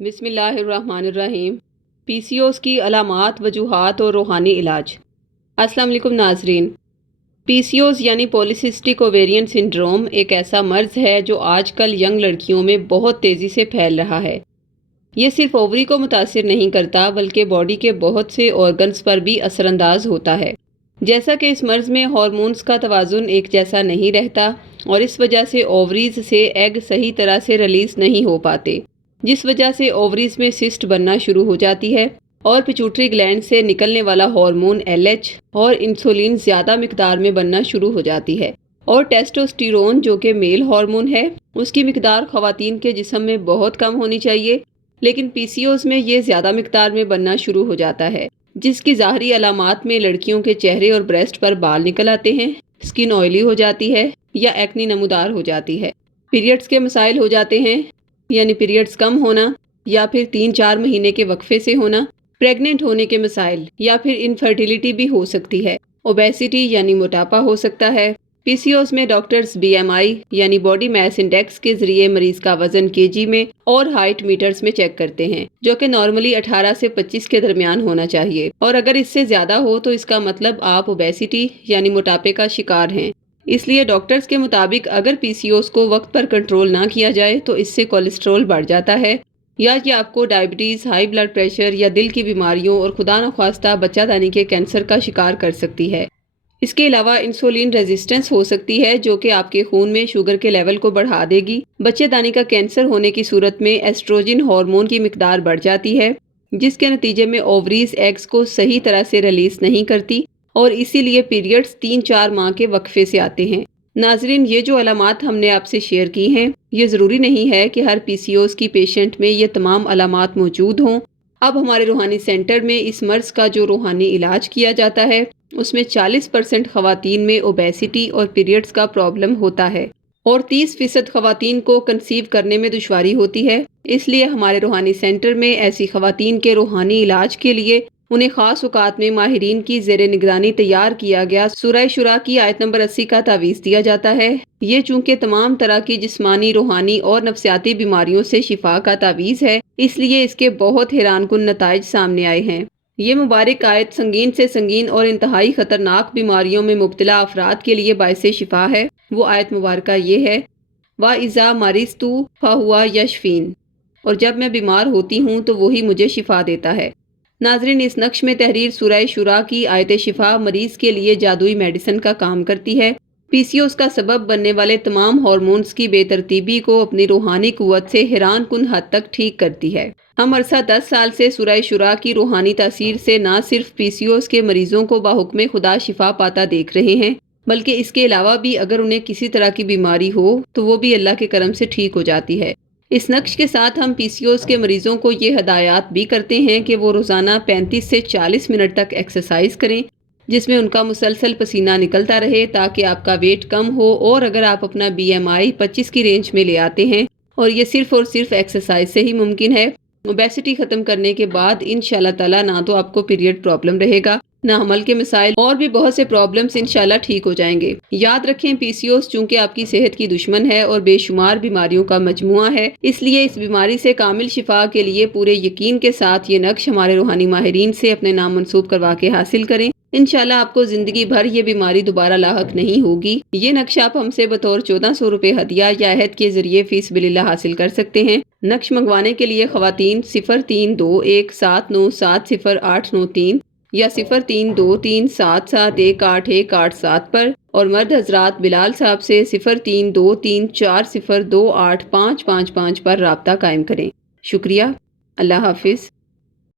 بسم اللہ الرحمن الرحیم۔ پی سی اوز کی علامات، وجوہات اور روحانی علاج۔ السلام علیکم ناظرین۔ پی سی اوز یعنی پولیسسٹک اوویرین سنڈروم ایک ایسا مرض ہے جو آج کل ینگ لڑکیوں میں بہت تیزی سے پھیل رہا ہے۔ یہ صرف اووری کو متاثر نہیں کرتا بلکہ باڈی کے بہت سے آرگنز پر بھی اثر انداز ہوتا ہے۔ جیسا کہ اس مرض میں ہارمونز کا توازن ایک جیسا نہیں رہتا اور اس وجہ سے اووریز سے ایگ صحیح طرح سے ریلیز نہیں ہو پاتے، جس وجہ سے اووریز میں سسٹ بننا شروع ہو جاتی ہے اور پیچوٹری گلینڈ سے نکلنے والا ہارمون LH اور انسولین زیادہ مقدار میں بننا شروع ہو جاتی ہے، اور ٹیسٹوسٹیرون جو کہ میل ہارمون ہے اس کی مقدار خواتین کے جسم میں بہت کم ہونی چاہیے، لیکن پی سی اوز میں یہ زیادہ مقدار میں بننا شروع ہو جاتا ہے، جس کی ظاہری علامات میں لڑکیوں کے چہرے اور بریسٹ پر بال نکل آتے ہیں، اسکن آئلی ہو جاتی ہے یا ایکنی نمودار ہو جاتی ہے، پیریڈز کے مسائل ہو جاتے ہیں یعنی پیریڈز کم ہونا یا پھر 3-4 مہینے کے وقفے سے ہونا، پریگننٹ ہونے کے مسائل یا پھر انفرٹیلیٹی بھی ہو سکتی ہے، اوبیسٹی یعنی موٹاپا ہو سکتا ہے۔ پی سی اوز میں ڈاکٹرز BMI یعنی باڈی میس انڈیکس کے ذریعے مریض کا وزن kg میں اور ہائٹ میٹرز میں چیک کرتے ہیں، جو کہ نارملی 18 سے 25 کے درمیان ہونا چاہیے، اور اگر اس سے زیادہ ہو تو اس کا مطلب آپ اوبیسٹی یعنی موٹاپے کا شکار ہیں۔ اس لیے ڈاکٹرز کے مطابق اگر پی سی اوز کو وقت پر کنٹرول نہ کیا جائے تو اس سے کولیسٹرول بڑھ جاتا ہے، یا یہ آپ کو ڈائبٹیز، ہائی بلڈ پریشر یا دل کی بیماریوں اور خدا نخواستہ بچہ دانی کے کینسر کا شکار کر سکتی ہے۔ اس کے علاوہ انسولین ریزسٹنس ہو سکتی ہے جو کہ آپ کے خون میں شوگر کے لیول کو بڑھا دے گی۔ بچے دانی کا کینسر ہونے کی صورت میں ایسٹروجن ہارمون کی مقدار بڑھ جاتی ہے، جس کے نتیجے میں اووریز ایگز کو صحیح طرح سے ریلیز نہیں کرتی اور اسی لیے پیریڈز 3-4 ماہ کے وقفے سے آتے ہیں۔ ناظرین، یہ جو علامات ہم نے آپ سے شیئر کی ہیں، یہ ضروری نہیں ہے کہ ہر پی سی اوز کی پیشنٹ میں یہ تمام علامات موجود ہوں۔ اب ہمارے روحانی سینٹر میں اس مرض کا جو روحانی علاج کیا جاتا ہے اس میں 40% خواتین میں اوبیسٹی اور پیریڈز کا پرابلم ہوتا ہے، اور 30% خواتین کو کنسیو کرنے میں دشواری ہوتی ہے۔ اس لیے ہمارے روحانی سینٹر میں ایسی خواتین کے روحانی علاج کے لیے انہیں خاص اوقات میں ماہرین کی زیر نگرانی تیار کیا گیا سورہ شورا کی آیت نمبر 80 کا تعویذ دیا جاتا ہے۔ یہ چونکہ تمام طرح کی جسمانی، روحانی اور نفسیاتی بیماریوں سے شفا کا تعویذ ہے، اس لیے اس کے بہت حیران کن نتائج سامنے آئے ہیں۔ یہ مبارک آیت سنگین سے سنگین اور انتہائی خطرناک بیماریوں میں مبتلا افراد کے لیے باعث شفا ہے۔ وہ آیت مبارکہ یہ ہے، وَإِذَا مَرِضْتُ فَهُوَ يَشْفِينِ، اور جب میں بیمار ہوتی ہوں تو وہی مجھے شفا دیتا ہے۔ ناظرین، اس نقش میں تحریر سورہ شورا کی آیت شفا مریض کے لیے جادوئی میڈیسن کا کام کرتی ہے۔ پی سی اوز کا سبب بننے والے تمام ہارمونز کی بے ترتیبی کو اپنی روحانی قوت سے حیران کن حد تک ٹھیک کرتی ہے۔ ہم عرصہ 10 سال سے سورہ شورا کی روحانی تاثیر سے نہ صرف پی سی اوز کے مریضوں کو بحکم خدا شفا پاتا دیکھ رہے ہیں، بلکہ اس کے علاوہ بھی اگر انہیں کسی طرح کی بیماری ہو تو وہ بھی اللہ کے کرم سے ٹھیک ہو جاتی ہے۔ اس نقش کے ساتھ ہم پی سی اوز کے مریضوں کو یہ ہدایات بھی کرتے ہیں کہ وہ روزانہ 35 سے 40 منٹ تک ایکسرسائز کریں، جس میں ان کا مسلسل پسینہ نکلتا رہے تاکہ آپ کا ویٹ کم ہو، اور اگر آپ اپنا BMI 25 کی رینج میں لے آتے ہیں، اور یہ صرف اور صرف ایکسرسائز سے ہی ممکن ہے، اوبیسٹی ختم کرنے کے بعد انشاءاللہ تعالیٰ نہ تو آپ کو پیریڈ پرابلم رہے گا، نہ حمل کے مسائل، اور بھی بہت سے پرابلمز انشاءاللہ ٹھیک ہو جائیں گے۔ یاد رکھیں، پی سی اوز چونکہ آپ کی صحت کی دشمن ہے اور بے شمار بیماریوں کا مجموعہ ہے، اس لیے اس بیماری سے کامل شفا کے لیے پورے یقین کے ساتھ یہ نقش ہمارے روحانی ماہرین سے اپنے نام منسوب کروا کے حاصل کریں۔ انشاءاللہ آپ کو زندگی بھر یہ بیماری دوبارہ لاحق نہیں ہوگی۔ یہ نقش آپ ہم سے بطور 1400 روپے ہدیہ یا عہد کے ذریعے فی سبیل اللہ حاصل کر سکتے ہیں۔ نقش منگوانے کے لیے خواتین 0321797089 یا 0323771818 پر، اور مرد حضرات بلال صاحب سے 0323402855 پر رابطہ قائم کریں۔ شکریہ۔ اللہ حافظ۔